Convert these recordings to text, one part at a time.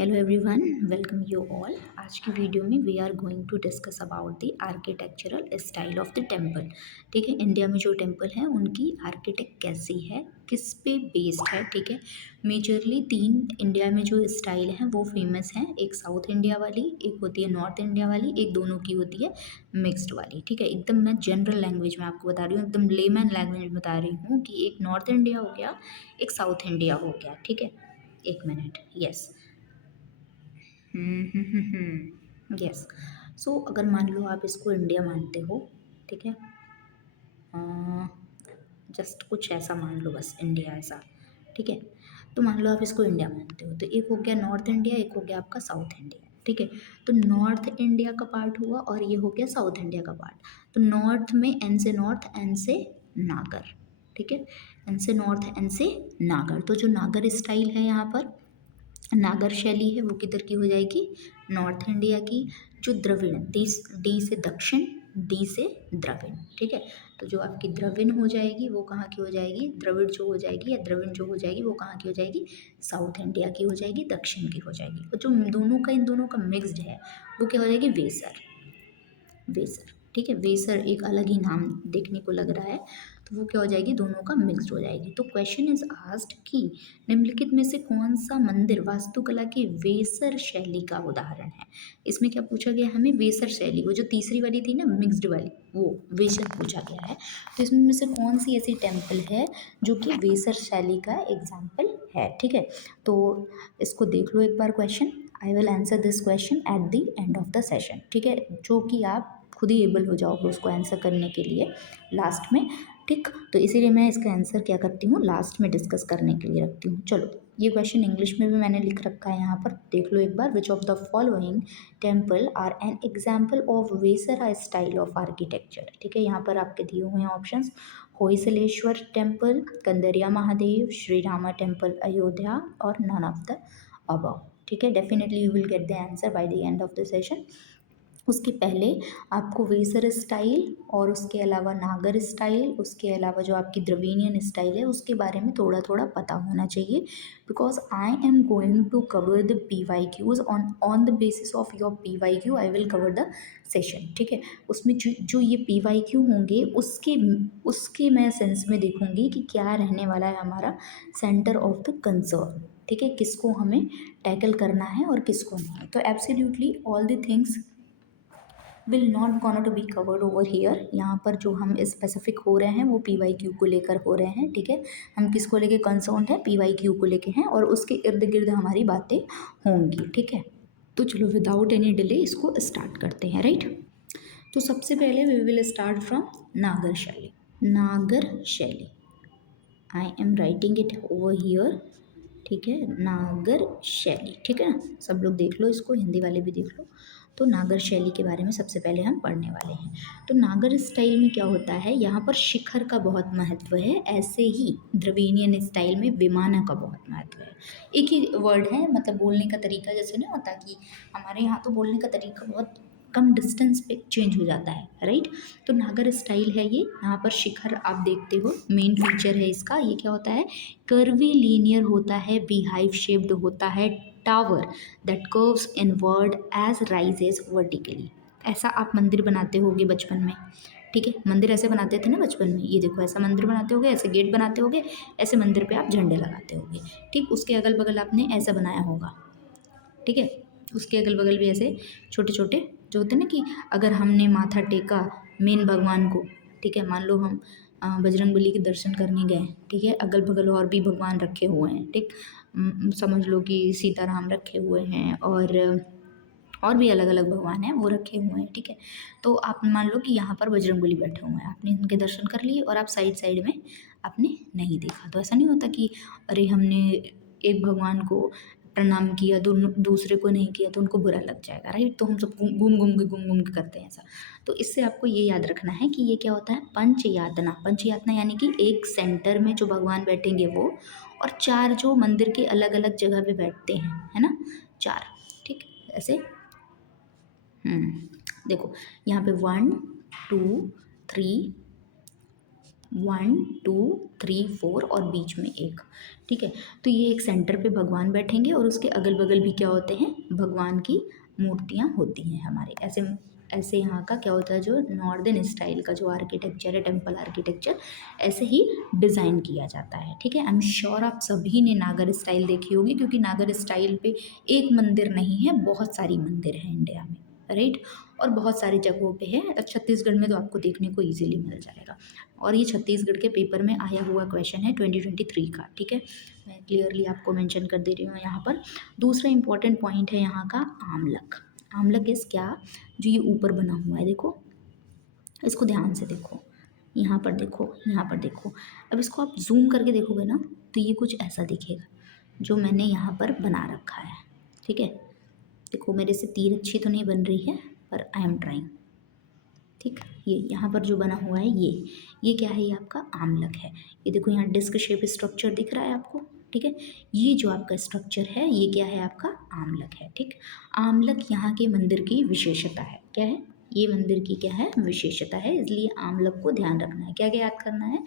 Hello everyone, welcome you all. आज की video में we are going to discuss about the architectural style of the temple. ठीक है, India में जो टेम्पल है उनकी आर्किटेक्ट कैसी है, किस पे बेस्ड है। ठीक है, मेजरली तीन इंडिया में जो स्टाइल हैं वो फेमस हैं। एक साउथ इंडिया वाली, एक होती है नॉर्थ इंडिया वाली, एक दोनों की होती है मिक्सड वाली। ठीक है, एकदम मैं जनरल लैंग्वेज में आपको बता रही हूँ, एकदम लेमैन लैंग्वेज में बता रही हूँ कि एक नॉर्थ इंडिया हो गया, एक साउथ इंडिया हो गया। ठीक है, एक मिनट। यस। यस। सो अगर मान लो आप इसको इंडिया मानते हो, ठीक है, जस्ट कुछ ऐसा मान लो, बस इंडिया ऐसा। ठीक है, तो मान लो आप इसको इंडिया मानते हो, तो एक हो गया नॉर्थ इंडिया, एक हो गया आपका साउथ इंडिया। ठीक है, तो नॉर्थ इंडिया का पार्ट हुआ और ये हो गया साउथ इंडिया का पार्ट। तो नॉर्थ में एन से नॉर्थ, एन से नागर। ठीक है, एन से नॉर्थ, एन से नागर। तो जो नागर स्टाइल है यहाँ पर, नागर शैली है, वो किधर की हो जाएगी, नॉर्थ इंडिया की। जो द्रविड़, डी से दक्षिण, डी से द्रविड़। ठीक है, तो जो आपकी द्रविड़ हो जाएगी वो कहाँ की हो जाएगी, द्रविड़ जो हो जाएगी या द्रविड़ जो हो जाएगी वो कहाँ की हो जाएगी, साउथ इंडिया की हो जाएगी, दक्षिण की हो जाएगी। और जो दोनों का, इन दोनों का मिक्स्ड है वो क्या हो जाएगी, वेसर। वेसर। ठीक है, वेसर एक अलग ही नाम देखने को लग रहा है, तो वो क्या हो जाएगी, दोनों का मिक्स्ड हो जाएगी। तो क्वेश्चन इज आस्क्ड कि निम्नलिखित में से कौन सा मंदिर वास्तुकला की वेसर शैली का उदाहरण है। इसमें क्या पूछा गया हमें, वेसर शैली, वो जो तीसरी वाली थी ना मिक्स्ड वाली, वो वेसर पूछा गया है। तो इसमें में से कौन सी ऐसी टेम्पल है जो कि वेसर शैली का एग्जाम्पल है। ठीक है, तो इसको देख लो एक बार question. I will answer this question at the end of the session. ठीक है, जो कि आप खुद ही एबल हो जाओगे उसको आंसर करने के लिए लास्ट में। ठीक, तो इसीलिए मैं इसका आंसर क्या करती हूँ, लास्ट में डिस्कस करने के लिए रखती हूँ। चलो, ये क्वेश्चन इंग्लिश में भी मैंने लिख रखा है यहाँ पर, देख लो एक बार। Which of the following temple are an example of Vesara style of architecture. ठीक है, यहाँ पर आपके दिए हुए हैं options, Hoysaleswara temple, Kandariya Mahadeva, Shri Rama temple Ayodhya, और नन ऑफ द अबव। ठीक है, definitely you will get the answer by the end of the session. उसके पहले आपको वेसर स्टाइल और उसके अलावा नागर स्टाइल, उसके अलावा जो आपकी द्रविडियन स्टाइल है उसके बारे में थोड़ा थोड़ा पता होना चाहिए, because I am going to cover the PYQs on the basis of your PYQ I will cover the session. ठीक है, उसमें जो ये PYQ होंगे उसके मैं सेंस में देखूंगी कि क्या रहने वाला है हमारा सेंटर ऑफ द कंसर्न। ठीक है, किसको हमें टैकल करना है और किसको नहीं। तो absolutely all the things will not gonna to be covered over here. यहाँ पर जो हम स्पेसिफिक हो रहे हैं वो PYQ को लेकर हो रहे हैं। ठीक है, हम किसको लेके कंसर्न है, PYQ को लेके हैं, और उसके इर्द गिर्द हमारी बातें होंगी। ठीक है, तो चलो विदाउट एनी डिले इसको स्टार्ट करते हैं। राइट, तो सबसे पहले वी विल स्टार्ट फ्रॉम नागर शैली। नागर शैली, I am writing it over here. ठीक है, नागर शैली। ठीक है, सब लोग देख लो इसको, हिंदी वाले भी देख लो। तो नागर शैली के बारे में सबसे पहले हम पढ़ने वाले हैं। तो नागर स्टाइल में क्या होता है, यहाँ पर शिखर का बहुत महत्व है, ऐसे ही द्रविडियन स्टाइल में विमाना का बहुत महत्व है। एक ही वर्ड है, मतलब बोलने का तरीका जैसे नहीं होता कि हमारे यहाँ तो बोलने का तरीका बहुत कम डिस्टेंस पे चेंज हो जाता है। राइट, तो नागर स्टाइल है ये। यहाँ पर शिखर आप देखते हो, मेन फीचर है इसका। ये क्या होता है, कर्वी लीनियर होता है, बीहाइव शेप्ड होता है, tower that curves inward as rises vertically. ऐसा आप मंदिर बनाते होगे बचपन में। ठीक है, मंदिर ऐसे बनाते थे ना बचपन में, ये देखो ऐसा मंदिर बनाते होगे, ऐसे गेट बनाते होगे, ऐसे मंदिर पे आप झंडे लगाते होगे। ठीक, उसके अगल बगल आपने ऐसा बनाया होगा। ठीक है, उसके अगल बगल भी ऐसे छोटे छोटे जो होते हैं ना, कि अगर हमने माथा टेका मेन भगवान को, ठीक है, मान लो हम बजरंगबली के दर्शन करने गए। ठीक है, अगल बगल और भी भगवान रखे हुए हैं। ठीक, समझ लो कि सीताराम रखे हुए हैं, और भी अलग अलग भगवान हैं वो रखे हुए हैं। ठीक है, तो आप मान लो कि यहाँ पर बजरंगबली बैठे हुए हैं, आपने उनके दर्शन कर लिए और आप साइड साइड में आपने नहीं देखा। तो ऐसा नहीं होता कि अरे हमने एक भगवान को प्रणाम किया, दूसरे को नहीं किया तो उनको बुरा लग जाएगा। राइट, तो हम सब घूम घूम के करते हैं ऐसा। तो इससे आपको ये याद रखना है कि ये क्या होता है, पंच यातना। पंच यातना यानी कि एक सेंटर में जो भगवान बैठेंगे वो, और चार जो मंदिर के अलग अलग जगह पे बैठते हैं, है ना, चार। ठीक, ऐसे। देखो यहाँ पे 1 2 3 1 2 3 4 और बीच में एक, ठीक है। तो ये एक सेंटर पे भगवान बैठेंगे और उसके अगल बगल भी क्या होते हैं, भगवान की मूर्तियाँ होती हैं हमारे। ऐसे ऐसे यहाँ का क्या होता है, जो नॉर्दर्न स्टाइल का जो आर्किटेक्चर है, टेम्पल आर्किटेक्चर, ऐसे ही डिज़ाइन किया जाता है, ठीक है। आई एम श्योर आप सभी ने नागर स्टाइल देखी होगी, क्योंकि नागर स्टाइल पे एक मंदिर नहीं है, बहुत सारी मंदिर हैं इंडिया में, राइट। और बहुत सारी जगहों पे है, छत्तीसगढ़ में तो आपको देखने को ईजिली मिल जाएगा। और ये छत्तीसगढ़ के पेपर में आया हुआ क्वेश्चन है 2023 का, ठीक है। मैं क्लियरली आपको मेंशन कर दे रही हूँ यहाँ पर। दूसरा इंपॉर्टेंट पॉइंट है यहाँ का आमलक। आमलक इस क्या, जो ये ऊपर बना हुआ है, देखो इसको ध्यान से देखो, यहाँ पर देखो, यहाँ पर देखो। अब इसको आप जूम करके देखोगे ना, तो ये कुछ ऐसा दिखेगा जो मैंने यहाँ पर बना रखा है, ठीक है। देखो मेरे से तीर अच्छी तो नहीं बन रही है, पर आई एम ट्राइंग, ठीक। ये यहाँ पर जो बना हुआ है, ये क्या है, ये आपका आमलक है। ये देखो यहाँ डिस्क शेप स्ट्रक्चर दिख रहा है आपको, ठीक है। ये जो आपका स्ट्रक्चर है, ये क्या है, आपका आमलक है, ठीक। आमलक यहाँ के मंदिर की विशेषता है, क्या है, ये मंदिर की क्या है, विशेषता है। इसलिए आमलक को ध्यान रखना है, क्या क्या याद करना है,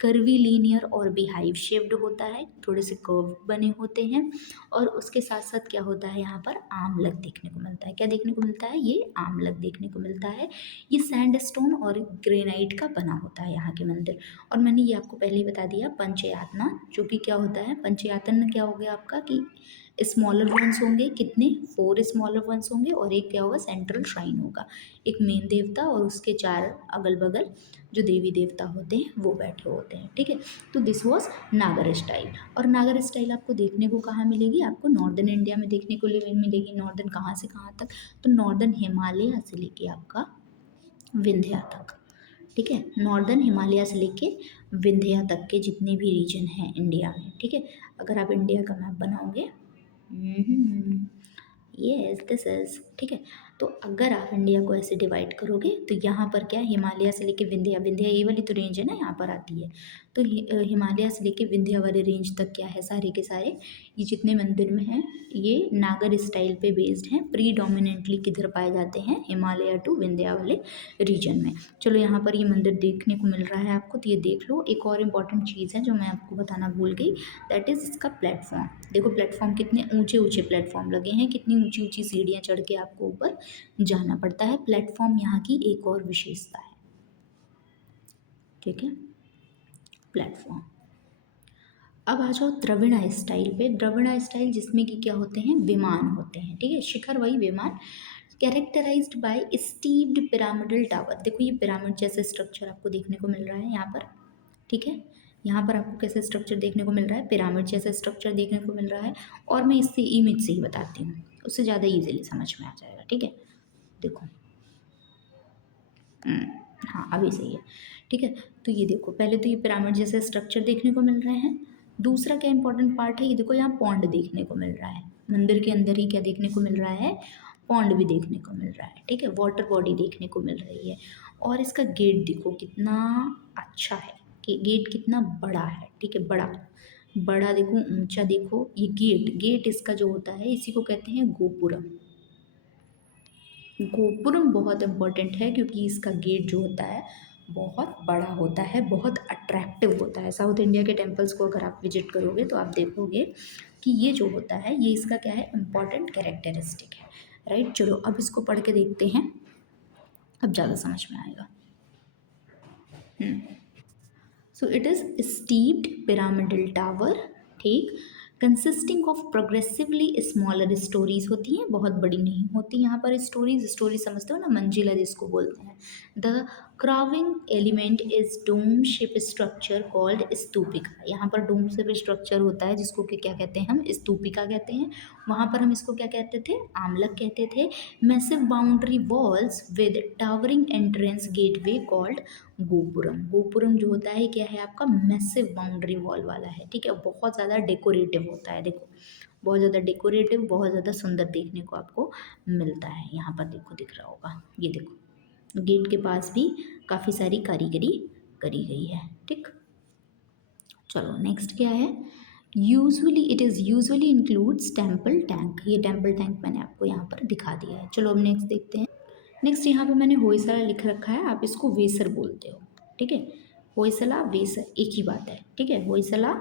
कर्वी लीनियर और बिहाइव शेप्ड होता है, थोड़े से कर्व बने होते हैं, और उसके साथ साथ क्या होता है, यहाँ पर आमलक देखने को मिलता है। क्या देखने को मिलता है, ये आमलक देखने को मिलता है। ये सैंडस्टोन और ग्रेनाइट का बना होता है यहाँ के मंदिर। और मैंने ये आपको पहले ही बता दिया, पंचयातना, जो कि क्या होता है, पंचयातन में क्या हो गया आपका, कि स्मॉलर वंस होंगे, कितने, 4 स्मॉलर वंस होंगे, और एक क्या होगा, सेंट्रल श्राइन होगा, एक मेन देवता और उसके 4 अगल बगल जो देवी देवता होते हैं वो बैठे होते हैं, ठीक है। तो दिस वॉज नागर स्टाइल। और नागर स्टाइल आपको देखने को कहाँ मिलेगी, आपको नॉर्दर्न इंडिया में देखने को मिलेगी। नॉर्दर्न कहाँ से कहाँ तक, तो नॉर्दर्न हिमालय से लेके आपका विंध्या तक, ठीक है। नॉर्दर्न हिमालय से लेके विंध्या तक के जितने भी रीजन हैं इंडिया में, ठीक है। अगर आप इंडिया का मैप बनाओगे, यस दिस इज, ठीक है। तो अगर आप इंडिया को ऐसे डिवाइड करोगे, तो यहाँ पर क्या, हिमालय से लेके विंध्या, विंध्या ये वाली तो रेंज है ना, यहाँ पर आती है। तो हिमालय से लेके विंध्या वाले रेंज तक क्या है, सारे के सारे ये जितने मंदिर में हैं, ये नागर स्टाइल पे बेस्ड हैं। प्रीडोमिनेंटली किधर पाए जाते हैं, हिमालय टू विंध्या वाले रीजन में। चलो यहाँ पर ये मंदिर देखने को मिल रहा है आपको, तो ये देख लो। एक और इम्पॉर्टेंट चीज़ है जो मैं आपको बताना भूल गई, दैट इज़ इसका प्लेटफॉर्म। देखो प्लेटफॉर्म कितने ऊंचे ऊंचे प्लेटफॉर्म लगे हैं, कितनी ऊंची ऊंची सीढ़ियाँ चढ़ के आपको ऊपर जाना पड़ता है। प्लेटफॉर्म यहाँ की एक और विशेषता है, ठीक है, प्लेटफॉर्म। अब आ जाओ द्रविड़ स्टाइल पे। द्रविड़ स्टाइल जिसमें कि क्या होते हैं, विमान होते हैं, ठीक है, शिखर वही vimana, characterized by stepped pyramidal tower. देखो ये पिरामिड जैसे स्ट्रक्चर आपको देखने को मिल रहा है यहाँ पर, ठीक है। यहाँ पर आपको कैसे स्ट्रक्चर देखने को मिल रहा है, पिरामिड जैसा स्ट्रक्चर देखने को मिल रहा है। और मैं इससे इमेज से ही बताती हूँ, उससे ज़्यादा इजीली समझ में आ जाएगा, ठीक है। देखो हाँ अभी सही है, ठीक है। तो ये देखो, पहले तो ये पिरामिड जैसे स्ट्रक्चर देखने को मिल रहे हैं। दूसरा क्या इंपॉर्टेंट पार्ट है, ये देखो यहाँ पॉन्ड देखने को मिल रहा है, मंदिर के अंदर ही क्या देखने को मिल रहा है, पॉन्ड भी देखने को मिल रहा है, ठीक है, वाटर बॉडी देखने को मिल रही है। और इसका गेट देखो कितना अच्छा है, कि गेट कितना बड़ा है, ठीक है, बड़ा बड़ा देखो, ऊंचा देखो। ये गेट इसका जो होता है, इसी को कहते हैं गोपुरम। गोपुरम बहुत इम्पोर्टेंट है, क्योंकि इसका गेट जो होता है बहुत बड़ा होता है, बहुत अट्रैक्टिव होता है। साउथ इंडिया के टेम्पल्स को अगर आप विजिट करोगे, तो आप देखोगे कि ये जो होता है, ये इसका क्या है, इम्पॉर्टेंट कैरेक्टरिस्टिक है, राइट। चलो अब इसको पढ़ के देखते हैं, अब ज़्यादा समझ में आएगा। So it is stepped pyramidal tower, ठीक, consisting of progressively smaller storeys होती हैं, बहुत बड़ी नहीं होती यहाँ पर स्टोरीज। स्टोरी समझते हो ना, मंजिला जिसको बोलते हैं। The crowning element is dome shape structure called stupika. यहाँ पर डोम शेप स्ट्रक्चर होता है, जिसको कि क्या कहते हैं, हम स्तूपिका कहते हैं। वहाँ पर हम इसको क्या कहते थे, आमलक कहते थे। Massive boundary walls with towering entrance gateway called gopuram. Gopuram जो होता है क्या है, आपका मैसिव बाउंड्री वॉल वाला है, ठीक है, बहुत ज़्यादा डेकोरेटिव होता है। देखो बहुत ज़्यादा डेकोरेटिव, बहुत ज़्यादा सुंदर देखने को आपको मिलता है। यहाँ पर देखो दिख रहा होगा, ये देखो गेट के पास भी काफ़ी सारी कारीगरी करी गई है, ठीक। चलो नेक्स्ट क्या है, यूजुअली इंक्लूड्स टेम्पल टैंक। ये टेम्पल टैंक मैंने आपको यहाँ पर दिखा दिया है। चलो अब नेक्स्ट देखते हैं। नेक्स्ट यहाँ पे मैंने होयसला लिख रखा है, आप इसको वेसर बोलते हो, ठीक है। होयसला वेसर एक ही बात है, ठीक है। होयसला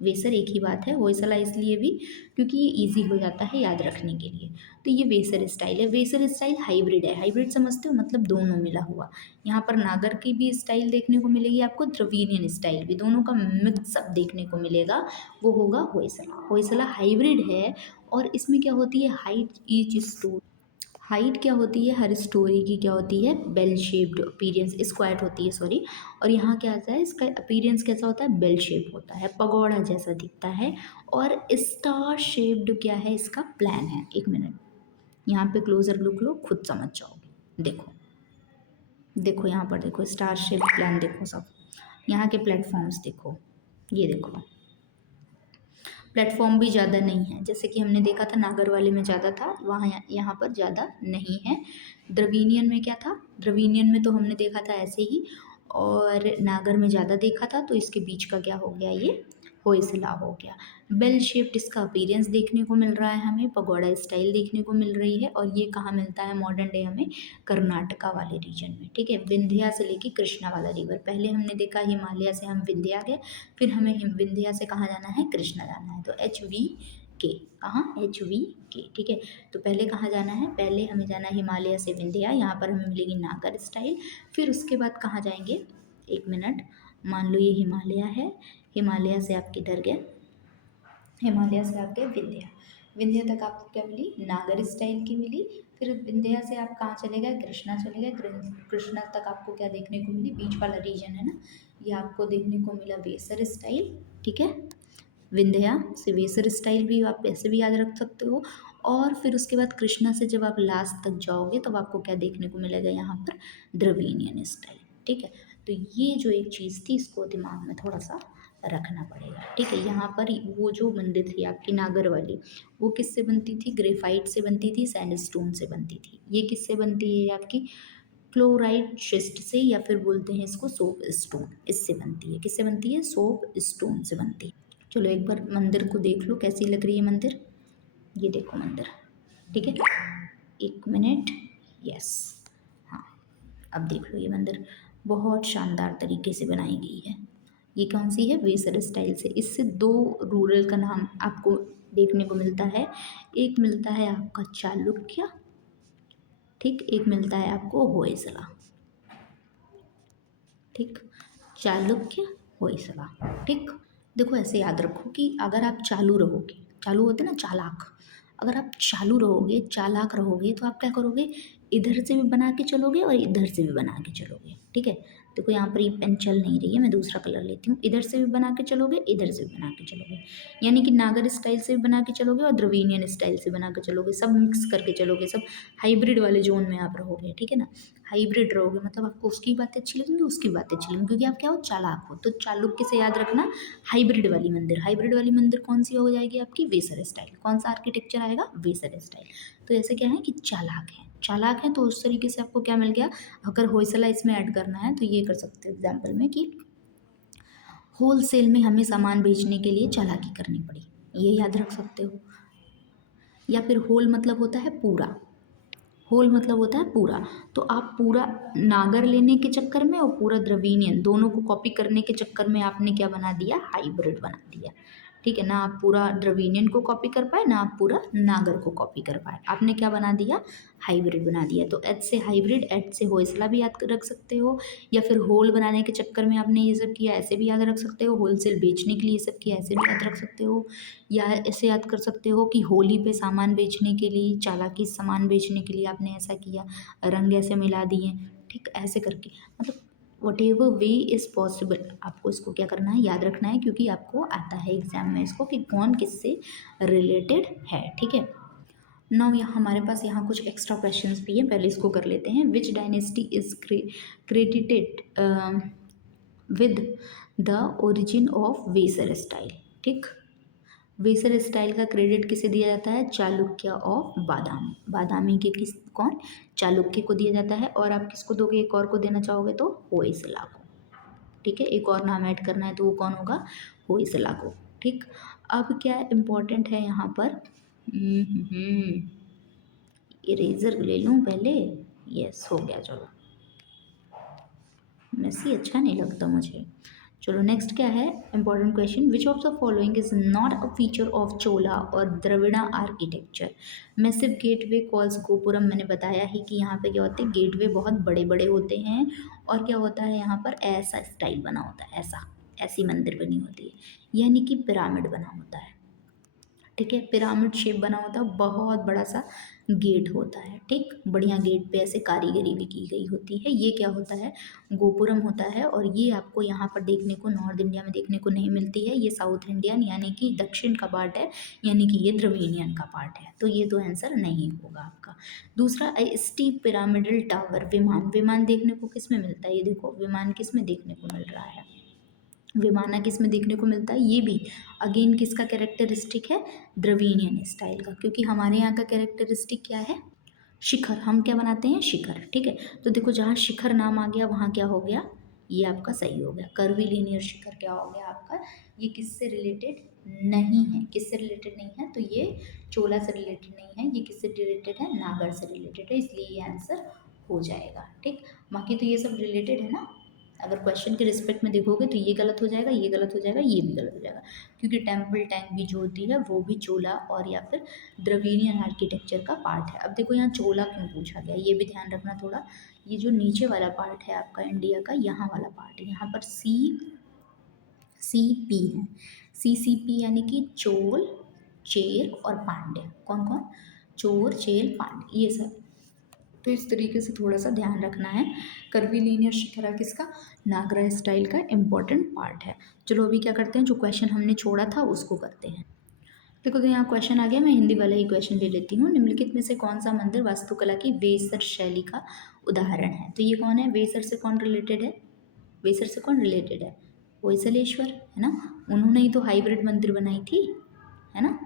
वेसर एक ही बात है। होयसला इसलिए भी क्योंकि ये इजी हो जाता है याद रखने के लिए। तो ये वेसर स्टाइल है। वेसर स्टाइल हाइब्रिड है। हाइब्रिड समझते हो, मतलब दोनों मिला हुआ। यहाँ पर नागर की भी स्टाइल देखने को मिलेगी आपको, द्रविडियन स्टाइल भी, दोनों का मिक्सअप देखने को मिलेगा, वो होगा होयसला। होयसला हाइब्रिड है और इसमें क्या होती है, हाइट ईच स्टोन, हाइट क्या होती है, हर स्टोरी की क्या होती है, बेल शेप्ड अपीरियंस, स्क्वायर होती है सॉरी। और यहाँ क्या आता है, इसका अपीरियंस कैसा होता है, बेल शेप होता है, पगोड़ा जैसा दिखता है। और स्टार शेप्ड क्या है, इसका प्लान है। एक मिनट, यहाँ पे क्लोजर लुक लो, खुद समझ जाओगे। देखो देखो यहाँ पर देखो, स्टार शेप प्लान देखो सब। यहाँ के प्लेटफॉर्म्स देखो, ये देखो, प्लेटफॉर्म भी ज़्यादा नहीं है, जैसे कि हमने देखा था नागर वाले में ज़्यादा था, वहाँ यहाँ पर ज़्यादा नहीं है। द्रविडियन में क्या था, द्रविडियन में तो हमने देखा था ऐसे ही, और नागर में ज़्यादा देखा था, तो इसके बीच का क्या हो गया, ये होयसला हो गया। बेल शेप्ड इसका अपीयरेंस देखने को मिल रहा है हमें, पगोड़ा स्टाइल देखने को मिल रही है, और ये कहाँ मिलता है मॉडर्न डे हमें, कर्नाटका वाले रीजन में, ठीक है। विंध्या से लेके कृष्णा वाला रिवर, पहले हमने देखा हिमालय से हम विंध्या गए, फिर हमें विंध्या से कहाँ जाना है, कृष्णा जाना है, तो HVK, कहाँ, HVK, ठीक है। तो पहले कहाँ जाना है, पहले हमें जाना है हिमालय से विंध्या, यहाँ पर हमें मिलेगी नागर स्टाइल। फिर उसके बाद कहाँ जाएंगे, एक मिनट, मान लो ये हिमालय है, हिमालय से आप किधर गए, हिमालय से आप गए विंध्या, विंध्या तक आपको क्या मिली, नागर स्टाइल की मिली। फिर विंध्या से आप कहाँ चले गए, कृष्णा चले गए, कृष्णा तक आपको क्या देखने को मिली, बीच वाला रीजन है ना, ये आपको देखने को मिला वेसर स्टाइल, ठीक है। विंध्या से वेसर स्टाइल भी आप ऐसे भी याद रख सकते हो। और फिर उसके बाद कृष्णा से जब आप लास्ट तक जाओगे तब आपको क्या देखने को मिलेगा, यहाँ पर द्रविडियन स्टाइल, ठीक है। तो ये जो एक चीज़ थी, इसको दिमाग में थोड़ा सा रखना पड़ेगा, ठीक है। यहाँ पर वो जो मंदिर थी आपकी नागर वाली, वो किससे बनती थी, ग्रेफाइट से बनती थी, सैंडस्टोन से बनती थी। ये किससे बनती है आपकी, क्लोराइड शिस्ट से, या फिर बोलते हैं इसको सोप स्टोन, इससे बनती है। किससे बनती है, सोप स्टोन से बनती है। चलो एक बार मंदिर को देख लो, कैसी लग रही है मंदिर, ये देखो मंदिर, ठीक है। एक मिनट, यस, हाँ, अब देख लो ये मंदिर बहुत शानदार तरीके से बनाई गई है। ये कौन सी है, वेसर स्टाइल से। इससे दो रूरल का नाम आपको देखने को मिलता है, एक मिलता है आपका चालुक्य, ठीक, एक मिलता है आपको होयसला, ठीक, चालुक्य, होयसला, ठीक। देखो ऐसे याद रखो कि अगर आप चालू रहोगे, चालू होते ना चालाक, अगर आप चालू रहोगे, चालाक रहोगे, तो आप क्या करोगे, इधर से भी बना के चलोगे और इधर से भी बना के चलोगे, ठीक है। देखो यहाँ पर ये पेन चल नहीं रही है, मैं दूसरा कलर लेती हूँ, इधर से भी बना के चलोगे, इधर से भी बना के चलोगे, यानी कि नागर स्टाइल से भी बना के चलोगे और द्रविडियन स्टाइल से बना के चलोगे, सब मिक्स करके चलोगे, सब हाइब्रिड वाले जोन में आप रहोगे, ठीक है ना। हाइब्रिड रहोगे मतलब आपको उसकी बातें अच्छी लगेंगी, उसकी बातें अच्छी लगेंगी, क्योंकि आप क्या हो, चालाक हो। तो चालुक्य से याद रखना, हाइब्रिड वाली मंदिर, हाइब्रिड वाली मंदिर कौन सी हो जाएगी आपकी, वेसर स्टाइल। कौन सा आर्किटेक्चर आएगा, वेसर स्टाइल। तो ऐसे क्या है कि चालाक है, चालाक है, तो उस तरीके से आपको क्या मिल गया। अगर होयसला इसमें ऐड करना है तो ये कर सकते हो एग्जाम्पल में कि होल सेल में हमें सामान बेचने के लिए चालाकी करनी पड़ी, ये याद रख सकते हो। या फिर होल मतलब होता है पूरा, होल मतलब होता है पूरा। तो आप पूरा नागर लेने के चक्कर में और पूरा द्रविडियन दोनों को कॉपी करने के चक्कर में आपने क्या बना दिया, हाइब्रिड बना दिया, ठीक है ना। आप पूरा द्रविडियन को कॉपी कर पाए ना, आप पूरा नागर को कॉपी कर पाए, आपने क्या बना दिया, हाइब्रिड बना दिया। तो एच से हाइब्रिड, एच से होयसला भी याद रख सकते हो, या फिर होल बनाने के चक्कर में आपने ये सब किया, ऐसे भी याद रख सकते हो। होलसेल बेचने के लिए ये सब किया, ऐसे भी याद रख सकते हो। या ऐसे याद कर सकते हो कि होली पे सामान बेचने के लिए, चालाकी सामान बेचने के लिए आपने ऐसा किया, रंग ऐसे मिला दिए, ठीक, ऐसे करके, मतलब what ever way is possible, आपको इसको क्या करना है, याद रखना है, क्योंकि आपको आता है एग्जाम में इसको कि कौन किससे रिलेटेड है, ठीक है। नाउ यहाँ हमारे पास यहाँ कुछ एक्स्ट्रा क्वेश्चंस भी हैं, पहले इसको कर लेते हैं। Which dynasty is credited with the origin of vesara style, ठीक। वेसर स्टाइल का क्रेडिट किसे दिया जाता है, चालुक्य ऑफ बादामी, बादामी के किस, कौन, चालुक्य को दिया जाता है। और आप किसको दोगे, एक और को देना चाहोगे तो होयसला को, ठीक है। एक और नाम ऐड करना है तो वो कौन होगा, होयसला को, ठीक। अब क्या इम्पोर्टेंट है यहाँ पर, इरेजर ले लूँ पहले, यस हो गया, चलो मेसी अच्छा नहीं लगता मुझे। चलो नेक्स्ट क्या है, important question, which of the following is not a feature of Chola और Dravida architecture. Massive gateway calls gopuram, मैंने बताया ही कि यहाँ पे क्या होते हैं, गेटवे बहुत बड़े बड़े होते हैं और क्या होता है यहाँ पर ऐसा स्टाइल बना होता है, ऐसा ऐसी मंदिर बनी होती है, यानी कि पिरामिड बना होता है। ठीक है, पिरामिड शेप बना होता है, बहुत बड़ा सा गेट होता है। ठीक, बढ़िया गेट पे ऐसे कारीगरी भी की गई होती है। ये क्या होता है, गोपुरम होता है, और ये आपको यहाँ पर देखने को नॉर्थ इंडिया में देखने को नहीं मिलती है। ये साउथ इंडियन यानी कि दक्षिण का पार्ट है, यानी कि ये द्रविडियन का पार्ट है। तो ये तो आंसर नहीं होगा आपका। दूसरा, स्टीप पिरामिडल टावर, विमान, विमान देखने को किस में मिलता है, ये देखो विमान किस में देखने को मिल रहा है, विमाना किस में देखने को मिलता है, ये भी अगेन किसका कैरेक्टरिस्टिक है, द्रविडियन स्टाइल का, क्योंकि हमारे यहाँ का कैरेक्टरिस्टिक क्या है, शिखर, हम क्या बनाते हैं, शिखर। ठीक है, तो देखो जहाँ शिखर नाम आ गया वहाँ क्या हो गया, ये आपका सही हो गया, कर्वीलिनियर शिखर क्या हो गया आपका, ये किससे रिलेटेड नहीं है, किससे रिलेटेड नहीं है, तो ये चोला से रिलेटेड नहीं है, ये किससे रिलेटेड है, नागर से रिलेटेड है, इसलिए ये आंसर हो जाएगा। ठीक, बाकी तो ये सब रिलेटेड है ना, अगर क्वेश्चन के रिस्पेक्ट में देखोगे तो ये गलत हो जाएगा, ये गलत हो जाएगा, ये भी गलत हो जाएगा, क्योंकि टेम्पल टैंक भी जो होती है वो भी चोला और या फिर द्रविडियन आर्किटेक्चर का पार्ट है। अब देखो यहाँ चोला क्यों पूछा गया, ये भी ध्यान रखना थोड़ा, ये जो नीचे वाला पार्ट है आपका इंडिया का, यहाँ वाला पार्ट है, यहाँ पर CCP है, CCP यानी कि चोल, चेर और पांड्य, कौन कौन, चोर चेल पांड्य, ये सब। तो इस तरीके से थोड़ा सा ध्यान रखना है। कर्वीलिनियर शिखरा किसका, नागरा स्टाइल का इम्पॉर्टेंट पार्ट है। चलो अभी क्या करते हैं, जो क्वेश्चन हमने छोड़ा था उसको करते हैं। देखो तो यहाँ क्वेश्चन आ गया, मैं हिंदी वाला ही क्वेश्चन ले लेती हूँ। निम्नलिखित में से कौन सा मंदिर वास्तुकला की वेसर शैली का उदाहरण है, तो ये कौन है, वेसर से कौन रिलेटेड है, वेसर से कौन रिलेटेड है, होयसलेश्वर है ना, उन्होंने ही तो हाइब्रिड मंदिर बनाई थी, है ना,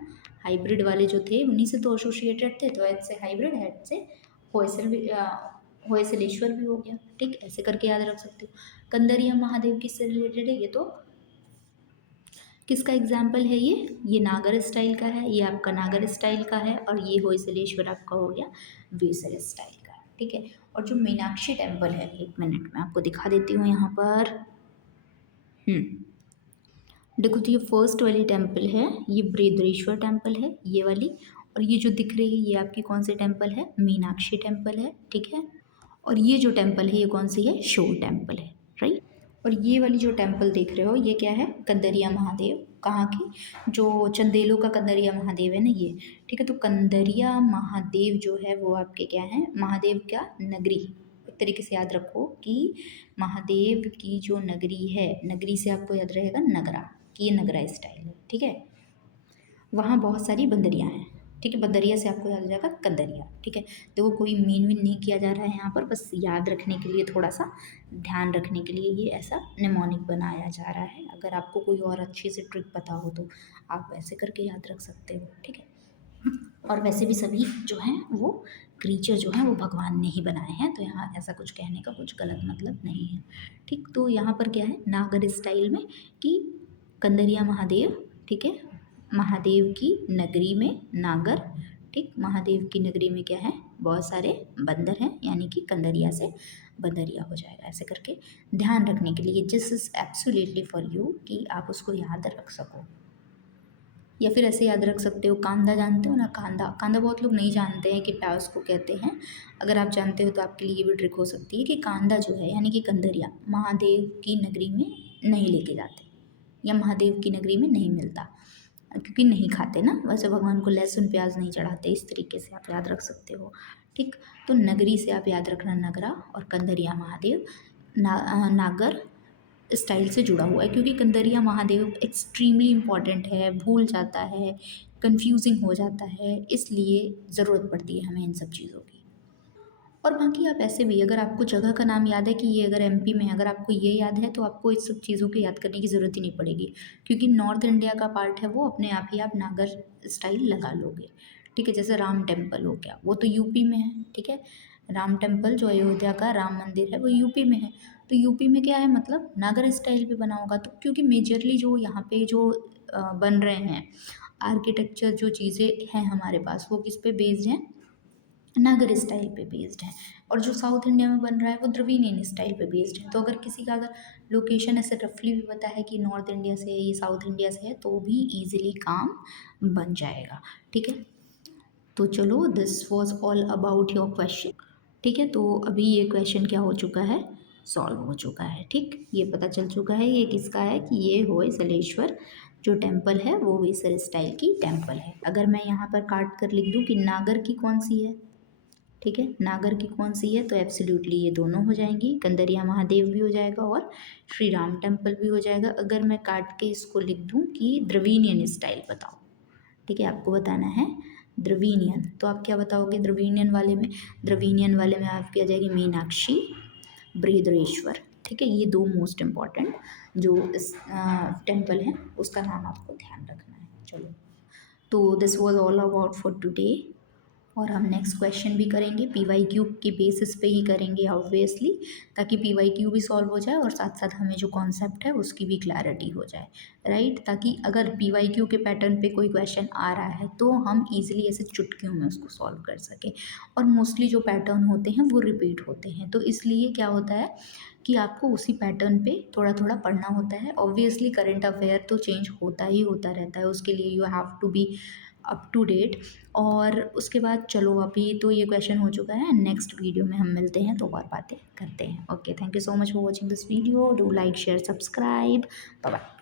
हाइब्रिड वाले जो थे उन्हीं से तो एसोसिएटेड थे, तो ऐसे हाइब्रिड है, से होयसल भी होयसलेश्वर भी हो गया। ठीक, ऐसे करके याद रख सकते हो। कंदरिया महादेव किससे रिलेटेड है, ये तो किसका एग्जाम्पल है, ये नागर स्टाइल का है, ये आपका नागर स्टाइल का है, और ये होयसलेश्वर आपका हो गया वेसर स्टाइल का। ठीक है, और जो मीनाक्षी टेम्पल है, एक मिनट में आपको दिखा देती हूँ यहाँ पर। देखो तो ये फर्स्ट वाली टेम्पल है, ये बृहदेश्वर टेम्पल है ये वाली, और ये जो दिख रही है ये आपकी कौन सी टेम्पल है, मीनाक्षी टेम्पल है। ठीक है, और ये जो टेम्पल है ये कौन सी है, शोर टेम्पल है, राइट। और ये वाली जो टेम्पल देख रहे हो ये क्या है, कंदरिया महादेव, कहाँ की, जो चंदेलों का कंदरिया महादेव है ना ये। ठीक है, तो कंदरिया महादेव जो है वो आपके क्या है, महादेव क्या नगरी, एक तरीके से याद रखो कि महादेव की जो नगरी है, नगरी से आपको याद रहेगा नगरा, कि ये नगरा स्टाइल है। ठीक है, वहाँ बहुत सारी बंदरियाँ हैं। ठीक है, बंदरिया से आपको याद हो जाएगा कंदरिया। ठीक है, देखो कोई मीन वीन नहीं किया जा रहा है यहाँ पर, बस याद रखने के लिए, थोड़ा सा ध्यान रखने के लिए ये ऐसा निमोनिक बनाया जा रहा है। अगर आपको कोई और अच्छी सी ट्रिक पता हो तो आप वैसे करके याद रख सकते हो। ठीक है, और वैसे भी सभी जो हैं वो क्रीचर जो हैं वो भगवान ने ही बनाए हैं, तो यहाँ ऐसा कुछ कहने का कुछ गलत मतलब नहीं है। ठीक, तो यहाँ पर क्या है, नागर स्टाइल में कि कंदरिया महादेव, ठीक है, महादेव की नगरी में नागर, ठीक, महादेव की नगरी में क्या है, बहुत सारे बंदर हैं, यानी कि कंदरिया से बंदरिया हो जाएगा। ऐसे करके ध्यान रखने के लिए, this is absolutely for you, कि आप उसको याद रख सको। या फिर ऐसे याद रख सकते हो, कांदा जानते हो ना, कांदा, कांदा बहुत लोग नहीं जानते हैं कि प्याज को कहते हैं। अगर आप जानते हो तो आपके लिए ये भी ट्रिक हो सकती है कि कांदा जो है यानी कि कंदरिया महादेव की नगरी में नहीं लेके जाते, या महादेव की नगरी में नहीं मिलता, क्योंकि नहीं खाते ना, वैसे भगवान को लहसुन प्याज नहीं चढ़ाते, इस तरीके से आप याद रख सकते हो। ठीक, तो नगरी से आप याद रखना नगरा, और कंदरिया महादेव नागर स्टाइल से जुड़ा हुआ है, क्योंकि कंदरिया महादेव एक्सट्रीमली इम्पॉर्टेंट है, भूल जाता है, कंफ्यूजिंग हो जाता है, इसलिए ज़रूरत पड़ती है हमें इन सब चीज़ों की। और बाकी आप ऐसे भी, अगर आपको जगह का नाम याद है कि ये अगर MP में है, अगर आपको ये याद है तो आपको इस सब चीज़ों को याद करने की ज़रूरत ही नहीं पड़ेगी, क्योंकि नॉर्थ इंडिया का पार्ट है वो अपने आप ही आप नागर स्टाइल लगा लोगे। ठीक है, जैसे राम टेम्पल हो गया, वो तो यूपी में है। ठीक है, राम टेम्पल जो अयोध्या का राम मंदिर है वो यूपी में है, तो यूपी में क्या है, मतलब नागर स्टाइल पे बना होगा। तो क्योंकि मेजरली जो यहाँ पे जो बन रहे हैं आर्किटेक्चर, जो चीज़ें हैं हमारे पास, वो किस पे बेस्ड हैं, नागर स्टाइल पे बेस्ड है, और जो साउथ इंडिया में बन रहा है वो द्रविडियन स्टाइल पे बेस्ड है। तो अगर किसी का अगर लोकेशन ऐसे रफली भी पता है कि नॉर्थ इंडिया से है ये साउथ इंडिया से है तो भी ईजिली काम बन जाएगा। ठीक है, तो चलो this was all about your question. ठीक है, तो अभी ये क्वेश्चन क्या हो चुका है, सॉल्व हो चुका है। ठीक, ये पता चल चुका है ये किसका है कि ये होयसलेश्वर जो टेम्पल है वो वेसर स्टाइल की टेम्पल है। अगर मैं यहाँ पर काट कर लिख दूँ कि नागर की कौन सी है, ठीक है, नागर की कौन सी है, तो एब्सोल्युटली ये दोनों हो जाएंगी, कंदरिया महादेव भी हो जाएगा और श्री राम टेम्पल भी हो जाएगा। अगर मैं काट के इसको लिख दूँ कि द्रविडियन स्टाइल बताओ, ठीक है, आपको बताना है द्रविडियन, तो आप क्या बताओगे द्रविडियन वाले में, द्रविडियन वाले में आपकी आ जाएगी मीनाक्षी, बृहदेश्वर। ठीक है, ये दो मोस्ट इम्पॉर्टेंट जो इस टेम्पल है उसका नाम आपको ध्यान रखना है। चलो, तो this was all about for today, और हम नेक्स्ट क्वेश्चन भी करेंगे PYQ के बेसिस पे ही करेंगे ऑब्वियसली, ताकि PYQ भी सॉल्व हो जाए और साथ साथ हमें जो कॉन्सेप्ट है उसकी भी क्लैरिटी हो जाए, राइट, ताकि अगर PYQ के पैटर्न पे कोई क्वेश्चन आ रहा है तो हम इजीली ऐसे चुटकियों में उसको सॉल्व कर सकें। और मोस्टली जो पैटर्न होते हैं वो रिपीट होते हैं, तो इसलिए क्या होता है कि आपको उसी पैटर्न पे थोड़ा थोड़ा पढ़ना होता है। ऑब्वियसली करंट अफेयर तो चेंज होता ही होता रहता है, उसके लिए you have to be up to date. और उसके बाद चलो अभी तो ये क्वेश्चन हो चुका है, नेक्स्ट वीडियो में हम मिलते हैं तो और बातें करते हैं। Okay, thank you so much for watching this video, do like share subscribe, bye bye.